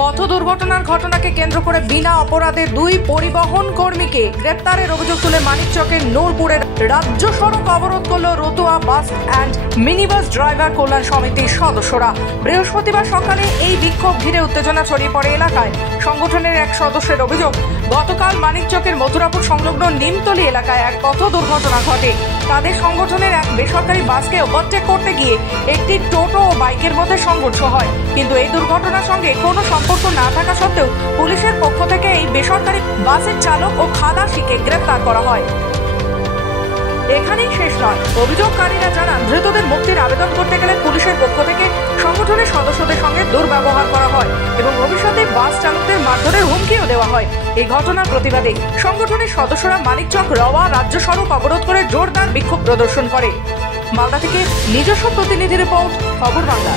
পথ দুর্ঘটনার ঘটনাকে কেন্দ্র করে বিনা অপরাধে দুই পরিবহন কর্মীকে গ্রেপ্তারের অভিযোগ তুলে মানিকচকের নূরপুরের রাজ্য সড়ক অবরোধ করল Ratua bus and minibus driver কল্যাণ সমিতির সদস্যরা। বৃহস্পতিবার সকালে এই বিক্ষোভ ঘিরে উত্তেজনা ছড়িয়ে পড়ে এলাকায়। সংগঠনের এক সদস্যের অভিযোগ, গতকাল মানিকচকের মথুরাপুর সংলগ্ন নিমতলি এলাকায় এক পথ দুর্ঘটনা ঘটে। তাদের সংগঠনের এক বেসরকারি বাসকে ওভারটেক করতে গিয়ে একটি টোটো ও বাইকের মধ্যে সংঘর্ষ হয়, কিন্তু এই দুর্ঘটনার সঙ্গে কোনো সম্পর্ক না থাকা সত্ত্বেও পুলিশের পক্ষ থেকে এই বেসরকারি বাসের চালক ও খালাসিকে গ্রেফতার করা হয়। এখানেই শেষ নয়, অভিযোগকারীরা জানান ধৃতদের মুক্তির আবেদন করতে গেলে পুলিশের পক্ষ থেকে সংগঠনের সদস্যদের সঙ্গে দুর্ব্যবহার করা হয় এবং ভবিষ্যতে বাস চালকদের মারধরের হুমকিও দেওয়া হয়। এই ঘটনার প্রতিবাদে সংগঠনের সদস্যরা মানিকচক রওয়া রাজ্য সড়ক অবরোধ করে জোরদার বিক্ষোভ প্রদর্শন করে। মালদা থেকে নিজস্ব প্রতিনিধি রিপোর্ট, খবর বাংলা।